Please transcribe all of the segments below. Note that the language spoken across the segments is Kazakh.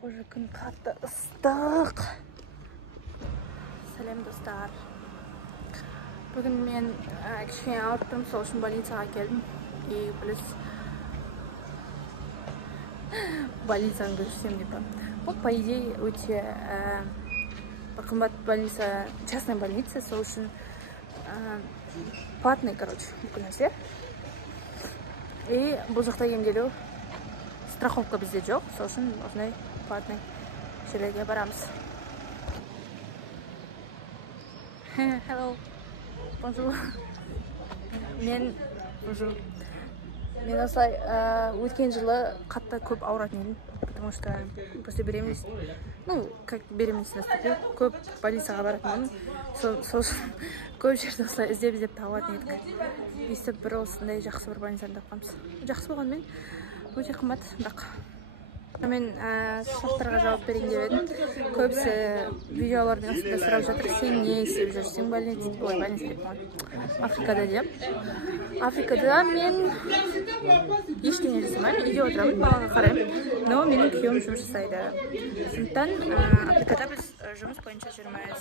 Уже күн қатты ыстық. Сәлем достар. Бүгін мен кішкене ауырып тұрмын, сол үшін больницаға келдім. И плюс больницаны көрсетемін деп. Бұл по идее өте қымбат больница, частная больница, сол үшін платный, короче, бүкіл нәрсе. И бұл жақта емделу страховка бізде жоқ, сол үшін осындай платный жерлерге барамыз. Hello. Bonjour. Мен осылай өткен жылы қатты көп ауыратын едім, потому что после беременности, как беременность наступил, көп больницаға баратын едім. Сол көп жерде осылай іздеп табатын едік. Естіп бір осындай жақсы бір больницаны тапқанбыз. Жақсы болғанмен өте қымбат, бірақ мен сұрақтарға жауап берейін деп едім. Көбісі видеолардың астында сұрап жатыр, сен не істеп жүрсің Африкада деп. Африкада мен ештеңе жасамаймын, үйде отырамын, балаға қараймын, но менің күйеуім жұмыс жасайды. Сондықтан Африкада біз жұмыс бойынша жүрміз.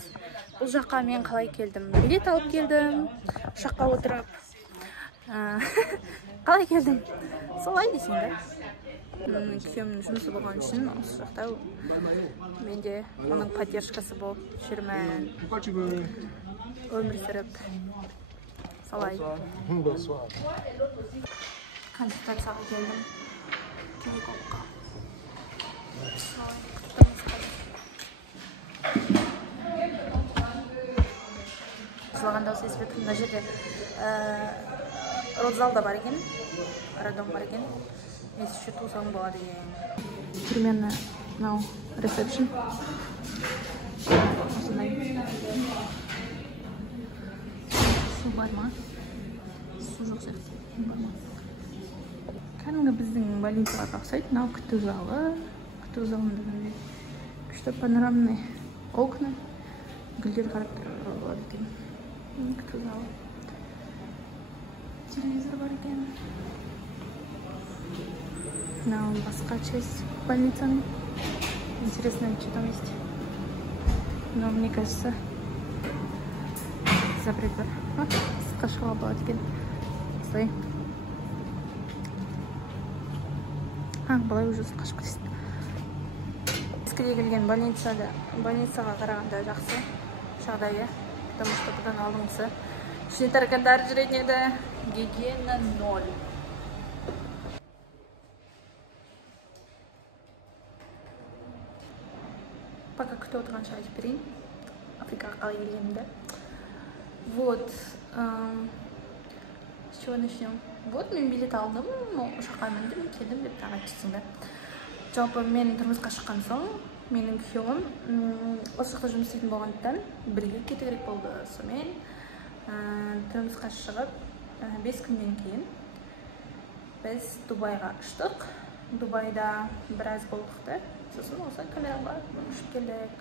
Бұл жаққа мен қалай келдім? Билет алып келдім, ұшаққа отырып. Қалай келдім? Солай дейсің да. Күйеуімнің жұмысы болған үшін осы жақта менде оның поддержкасы болып жүрмін, өмір сүріп солай. Консультацияға келдім, гинекологқа. Жылағанда осы естіп мына жерде родзал да бар екен, роддом бар екен. Если еще тусаң болады екен. Примерно мынау ресепшн. Осындай. Су бар ма? Су жоқ сияқты. Бар ма? Кәдімгі біздің больницаға ұқсайды. Мынау күту залы. Күту залында күшті панорамный окна. Гүлдер қарап тұруға болады екен. Күту залы. Телевизор бар екен. На басқа часть больницы. Интересно, что там есть. Но мне кажется, запрет бар. Қашуға болады екен. Осылай. Былай уже қашып кетесің. Ескіде келген больницаға қарағанда жақсы жағдайы. Потому что бұдан алдыңғысы ішіне таракандар жүретін еді. Гигиена 0. Пока кто отырғанша айтып берейін, Африкаға қалай келгенімді. Вот, с чего начнем? Вот, мен билет алдым, ұшаққа міндім, келдім деп тағы айтсың да. Жалпы мен тұрмысқа шыққан соң, менің күйеуім осы жақта жұмыс істейтін болғандықтан бірге кету керек болды. Сонымен тұрмысқа шығып 5 күннен кейін біз Дубайға ұштық. Дубайда біраз болдық. Сосын осы камераға ұшып келдік.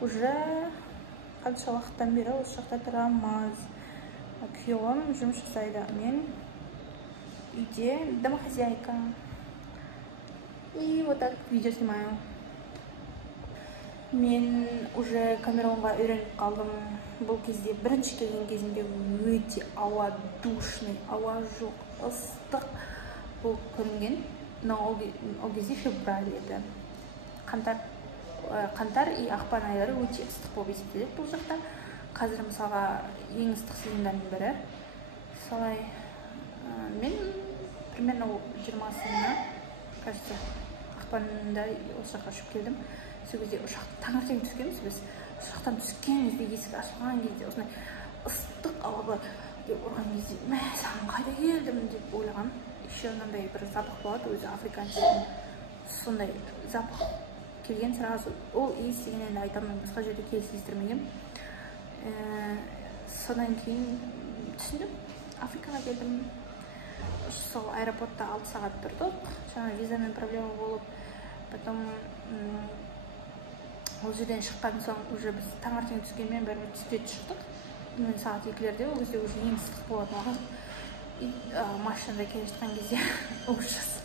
Уже қанша уақыттан бері осы жақта тұрамыз. Күйеуім жұмыс жасайды. Мен үйде домохозяйка. И вот так видео снимаю. Мен уже камеронға үйреніп қалдым. Бұл кезде бірінші келген кезімде өте ауа душный, ауа жоқ, ыстық болып көрінген. Но ол кезде февраль еді. Қаңтар и ақпан айлары өте ыстық болып есептеледі бұл жақта. Қазір мысалға ең ыстық сезондардың бірі. Солай мен примерно 20-сына, кажется, ақпанда осы жаққа ұшып келдім. Сол кезде таңертең түскенбіз біз. Ұшақтан түскен кезде, есік ашылған кезде осындай ыстық ауа деп ұрған кезде, саған қайда келдім деп ойлаған. Еще мынандай бір запах болады, өзі африканцардың сондай запах келген сразу. Ол иіс дегеннен айтамын, басқа жерде кездестірмеген. Содан кейін түсіндім, Африкаға келдім. Сол аэропортта 6 сағат тұрдық. Жаңа визамен проблема болып, потом ол жерден шыққан соң уже біз таңертең түскенмен бәрі түсте шықтық. Мен сағат 2-лерде, ол кезде уже ең ыстық болатын оған. Машинада келе жатқан кезде ужас.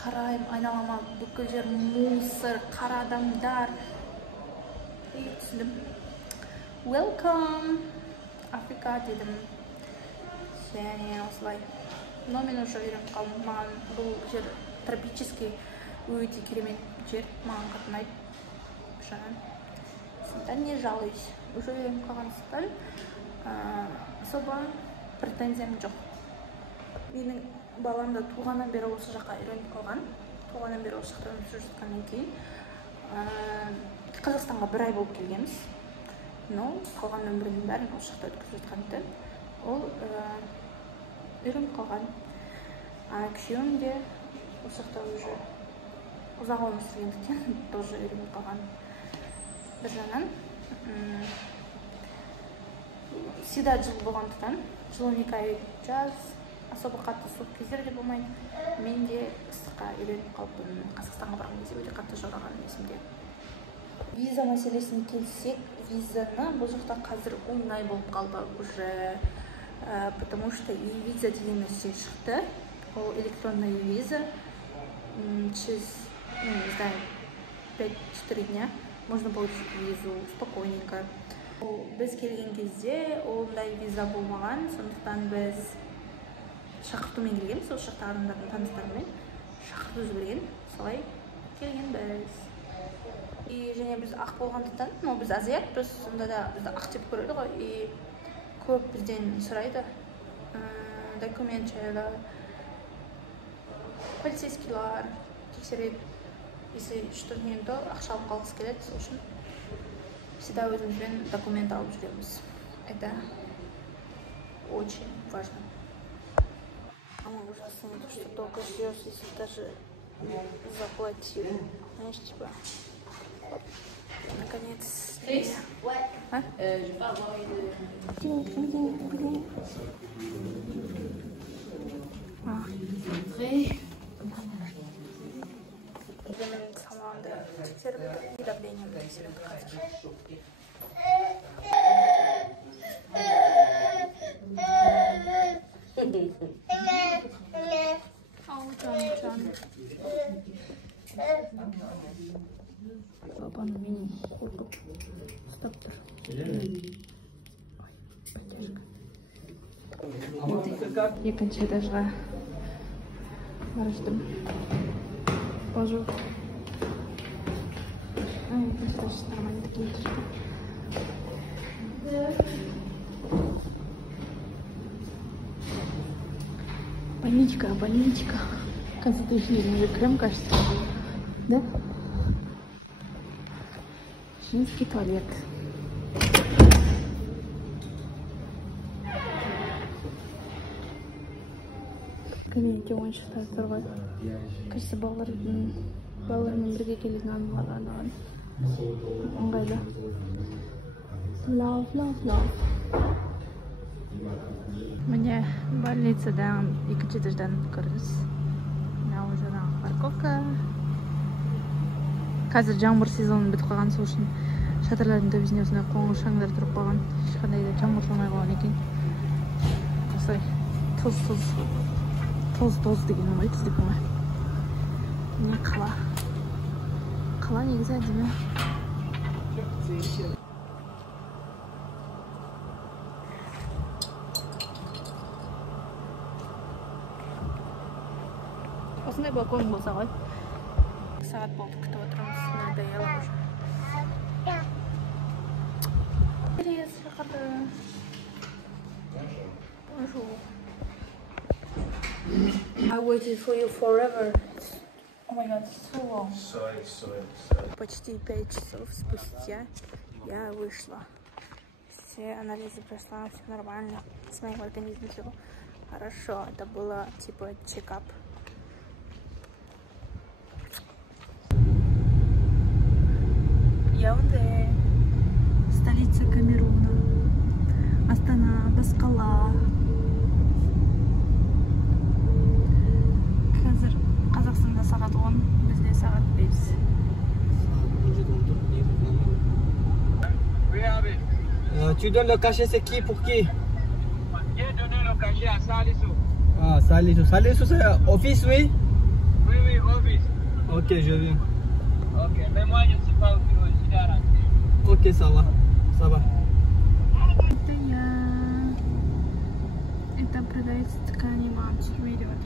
қараймын айналама, бүкіл жер мусор, қара адамдар. Түсіндім. Welcome, Африка дедім. Және осылай. Но мен уже үйреніп қалдым. Маған бұл жер тропический, өте керемет жер. Маған қатынайды. Да не жалуюсь. Уже үйреніп қалғансыздар. Особо претензиям жоқ. Менің балам да туғаннан бері осы жаққа үйреніп қалған. Туғаннан бері осы жақта өмір сүріп жатқаннан кейін Қазақстанға 1 ай болып келгенбіз. Но қалған өмірінің бәрін осы жақта өткізіп жатқан. Ол үйреніп қалған. Күйеуім де осы жақта уже ұзақ өмір сүргендіктен тоже үйреніп қалған. Бір жағынан всегда жыл болғандықтан, жылы 2 ай жаз, особо қатты суық кездер де болмайды. Мен де ыстыққа үйреніп қалыппын. Қазақстанға барған кезде өте қатты жораған есімде. Виза мәселесіне келсек, визаны бұл жақта қазір оңай болып қалды уже, потому что e-виза деген нәрсе шықты. Ол электронная виза. Через, не знаю, 5-4 дня можно получить визу спокойненько. Біз келген кезде ондай виза болмаған, сондықтан біз шақыртумен келгенбіз, сол жақта адамдардың таныстарымен шақырту жіберген, солай келгенбіз. И және біз ақ болғандықтан, но біз азиатпыз, сонда да бізді ақ деп көреді ғой, и көп бізден сұрайды. Документ жайлы, полицейскийлар тексереді. Если что-то не то, ақша алып қалғысы келеді, сол үшін всегда өзімізбен документ алып жүреміз. Это очень важно. Самое ужасное, то, что только ждешь, если даже заплатил. Знаешь, типа, наконец. А? Мен самауанды тексеріп, и давлениемді тексеріп қазір. Ау, жан. Папаны менен қорқып ұстап тұр. Екінші этажға бара жатырмын. Bonjour. Екінші этаж нормально такие этажды. Больничка. Кажется, еще не крем, кажется. Да? Женский туалет. Кабинетте ойыншықтар тұр ғой. Кажется, балалармен бірге келетін аналар. Ыңғайлы. Love. Міне больницадан екінші этаждан көрдіңіз. Мына жаңағы парковка. Қазір жаңбыр сезоны бітіп қалған, сол үшін шатырлардың төбесіне осындай қоңыр шаңдар тұрып қалған. Ешқандай да жаңбыр жаумай қалған екен. Осылай тоз деген оңай, тұз деп оңай. Не қала. Қала негізі әдемі. Осындай балкон болса ғой. Сағат болды, күтіп отырмыз. Надоело уже. Привет, шақырды. Bonjour. I waited for you forever. Oh my god, so long. Sorry. Почти 5 часов спустя я вышла. Все анализы прошла, все нормально. С моим организмом все хорошо. Это было типа чекап. Яунде, столица Камеруна, Астана, Баскала. Қазір Қазақстанда сағат 10, бізде сағат 5. Tu donnes le cachet, c'est qui pour qui? J'ai donné le cachet à Salissou. Ah, Salissou, c'est office, oui? Oui, office. Ok, je viens. Ok, mais moi je suis pas au bureau, je suis à rentrer. Ok, ça va. Ça va. Это я. Это продается ткани мамчик берет.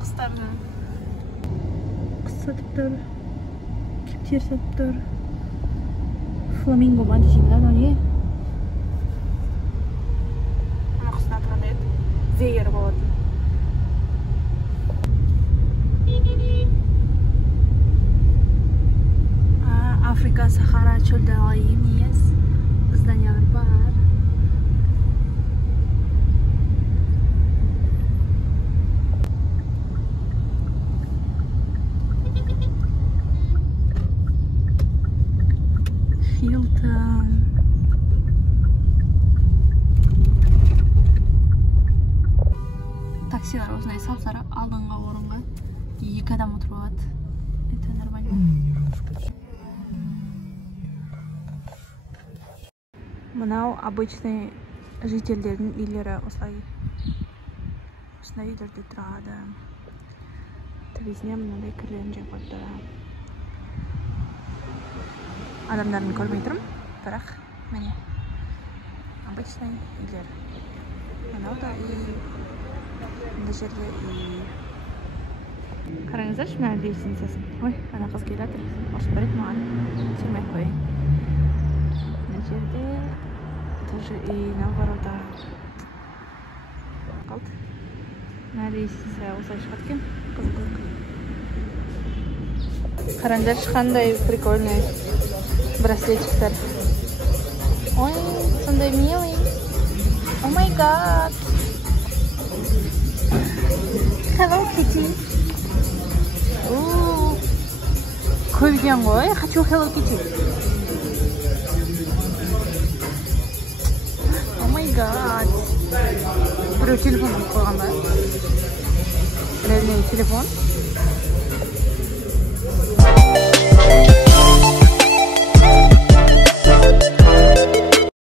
Кустарны. Кус сатып тұр. Кептер сатып тұр. Фламинго ма дейсің да, не? Ана құсына тұрғанда еді. Вейер болады. Afrika Sahara çöldağı емес. Zdanyalar бар. Hilton. Таксилар осындай сап-сары алдыңғы орынға 2 адам отырып алады. Это нормально. Мынау обычный жительдердің үйлері осылай. Осындай үйлерде тұрады. Терезіне мынандай кірлерін жеп қойыпты. Адамдарын көрмей тұрмын, бірақ міне обычный үйлер. Мынау да үй. Мына жерде үй. Қараңыздаршы, мына лестницасын. Ой, ана қыз келе жатыр. Ұрысып береді маған. Сермей қойын. Мына жерде тоже и наоборота. Қалды. Мына лестница осылай шығады екен. Қызық. Қараңыздаршы, қандай прикольный браслетчиктер. Ой, сондай милый. О май гад. Hello Kitty. Көрген ғой, хочу Hello Kitty. О май гад. Біреу телефон қойған ба? Реальный телефон.